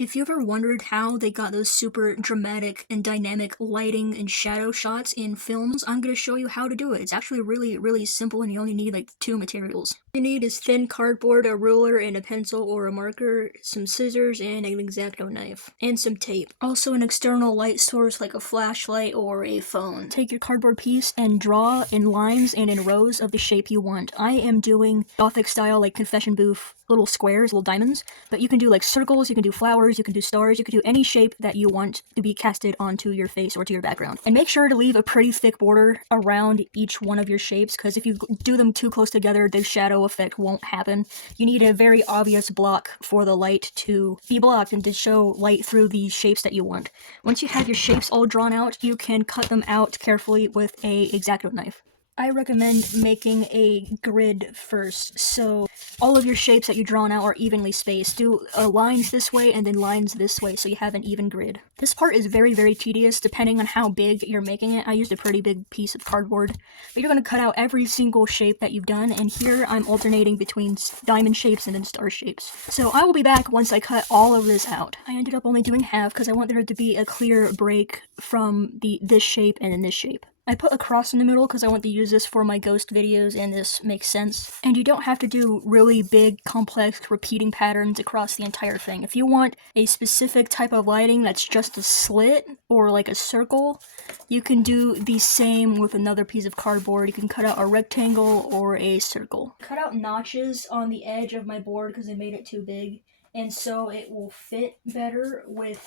If you ever wondered how they got those super dramatic and dynamic lighting and shadow shots in films, I'm going to show you how to do it. It's actually really, really simple and you only need like two materials. All you need is thin cardboard, a ruler, and a pencil or a marker, some scissors, and an X-Acto knife, and some tape. Also an external light source like a flashlight or a phone. Take your cardboard piece and draw in lines and in rows of the shape you want. I am doing Gothic style, like confession booth, little squares, little diamonds, but you can do like circles, you can do flowers, you can do stars, you can do any shape that you want to be casted onto your face or to your background. And make sure to leave a pretty thick border around each one of your shapes, because if you do them too close together, the shadow effect won't happen. You need a very obvious block for the light to be blocked and to show light through the shapes that you want. Once you have your shapes all drawn out, you can cut them out carefully with a X-Acto knife. I recommend making a grid first, so all of your shapes that you draw out are evenly spaced. Do lines this way and then lines this way so you have an even grid. This part is very, very tedious depending on how big you're making it. I used a pretty big piece of cardboard, but you're going to cut out every single shape that you've done, and here I'm alternating between diamond shapes and then star shapes. So I will be back once I cut all of this out. I ended up only doing half because I want there to be a clear break from this shape and then this shape. I put a cross in the middle because I want to use this for my ghost videos and this makes sense. And you don't have to do really big, complex, repeating patterns across the entire thing. If you want a specific type of lighting that's just a slit or like a circle, you can do the same with another piece of cardboard. You can cut out a rectangle or a circle. Cut out notches on the edge of my board because I made it too big, and so it will fit better with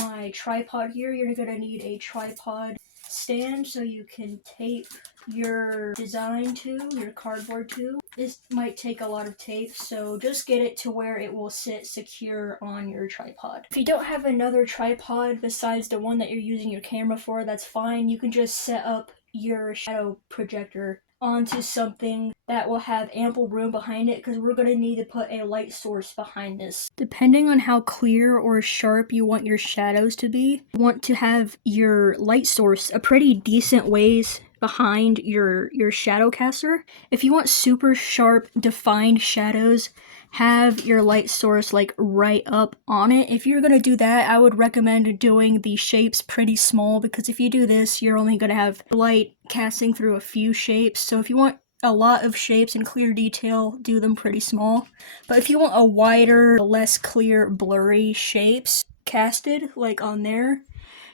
my tripod here. You're gonna need a tripod stand so you can tape your design to, your cardboard to. This might take a lot of tape, so just get it to where it will sit secure on your tripod. If you don't have another tripod besides the one that you're using your camera for, that's fine. You can just set up your shadow projector onto something that will have ample room behind it, because we're going to need to put a light source behind this. Depending on how clear or sharp you want your shadows to be, you want to have your light source a pretty decent ways behind your shadow caster. If you want super sharp defined shadows, have your light source like right up on it. If you're gonna do that, I would recommend doing the shapes pretty small, because if you do this, you're only gonna have light casting through a few shapes. So if you want a lot of shapes and clear detail, do them pretty small. But if you want a wider, less clear, blurry shapes casted, like on there,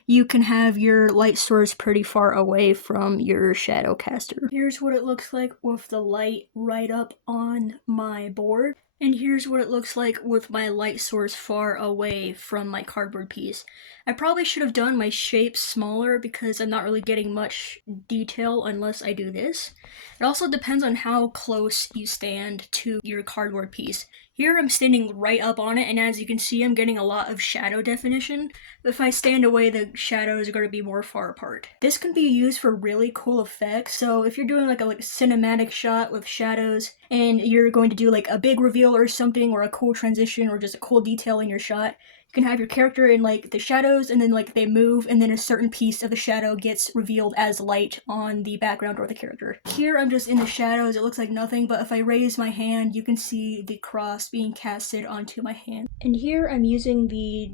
you can have your light source pretty far away from your shadow caster. Here's what it looks like with the light right up on my board. And here's what it looks like with my light source far away from my cardboard piece. I probably should have done my shapes smaller because I'm not really getting much detail unless I do this. It also depends on how close you stand to your cardboard piece. Here I'm standing right up on it, and as you can see, I'm getting a lot of shadow definition. But if I stand away, the shadows are going to be more far apart. This can be used for really cool effects. So if you're doing like a cinematic shot with shadows, and you're going to do like a big reveal or something, or a cool transition, or just a cool detail in your shot, you can have your character in like the shadows, and then like they move, and then a certain piece of the shadow gets revealed as light on the background or the character. Here I'm just in the shadows, it looks like nothing, but if I raise my hand, you can see the cross being casted onto my hand. And here I'm using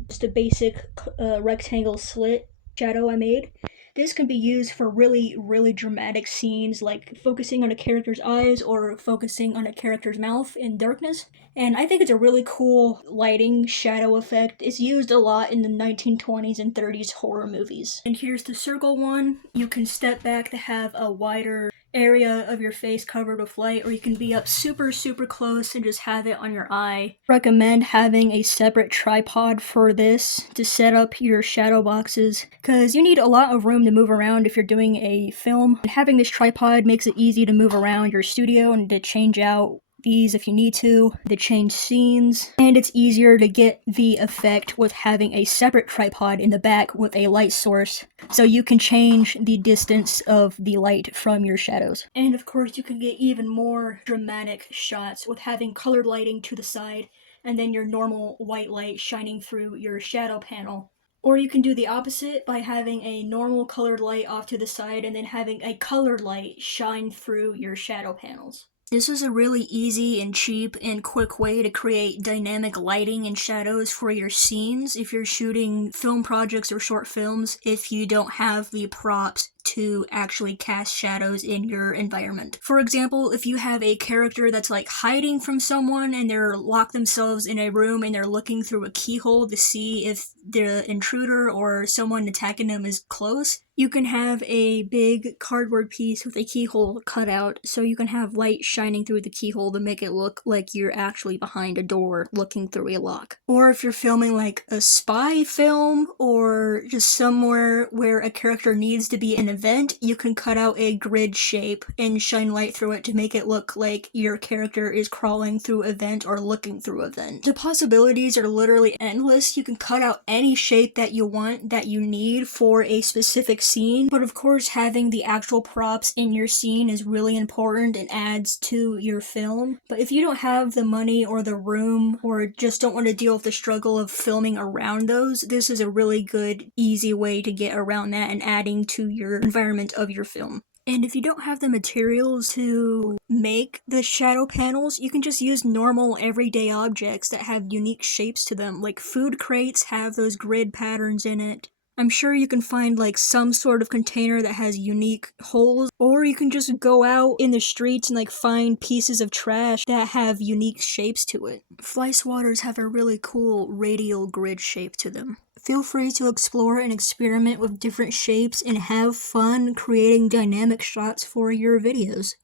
just a basic rectangle slit shadow I made. This can be used for really, really dramatic scenes, like focusing on a character's eyes or focusing on a character's mouth in darkness. And I think it's a really cool lighting shadow effect. It's used a lot in the 1920s and 30s horror movies. And here's the circle one. You can step back to have a wider area of your face covered with light, or you can be up super, super close and just have it on your eye. Recommend having a separate tripod for this to set up your shadow boxes, because you need a lot of room to move around if you're doing a film. And having this tripod makes it easy to move around your studio and to change out these if you need to change scenes, and it's easier to get the effect with having a separate tripod in the back with a light source, so you can change the distance of the light from your shadows. And of course you can get even more dramatic shots with having colored lighting to the side and then your normal white light shining through your shadow panel. Or you can do the opposite by having a normal colored light off to the side and then having a colored light shine through your shadow panels. This is a really easy and cheap and quick way to create dynamic lighting and shadows for your scenes if you're shooting film projects or short films if you don't have the props to actually cast shadows in your environment. For example, if you have a character that's like hiding from someone and they're locked themselves in a room and they're looking through a keyhole to see if the intruder or someone attacking them is close, you can have a big cardboard piece with a keyhole cut out so you can have light shining through the keyhole to make it look like you're actually behind a door looking through a lock. Or if you're filming like a spy film or just somewhere where a character needs to be in an event, you can cut out a grid shape and shine light through it to make it look like your character is crawling through a vent or looking through a vent. The possibilities are literally endless. You can cut out any shape that you want, that you need for a specific scene, but of course having the actual props in your scene is really important and adds to your film. But if you don't have the money or the room or just don't want to deal with the struggle of filming around those, this is a really good, easy way to get around that and adding to your environment of your film. And if you don't have the materials to make the shadow panels, you can just use normal everyday objects that have unique shapes to them. Like food crates have those grid patterns in it. I'm sure you can find like some sort of container that has unique holes, or you can just go out in the streets and like find pieces of trash that have unique shapes to it. Fly swatters have a really cool radial grid shape to them. Feel free to explore and experiment with different shapes and have fun creating dynamic shots for your videos.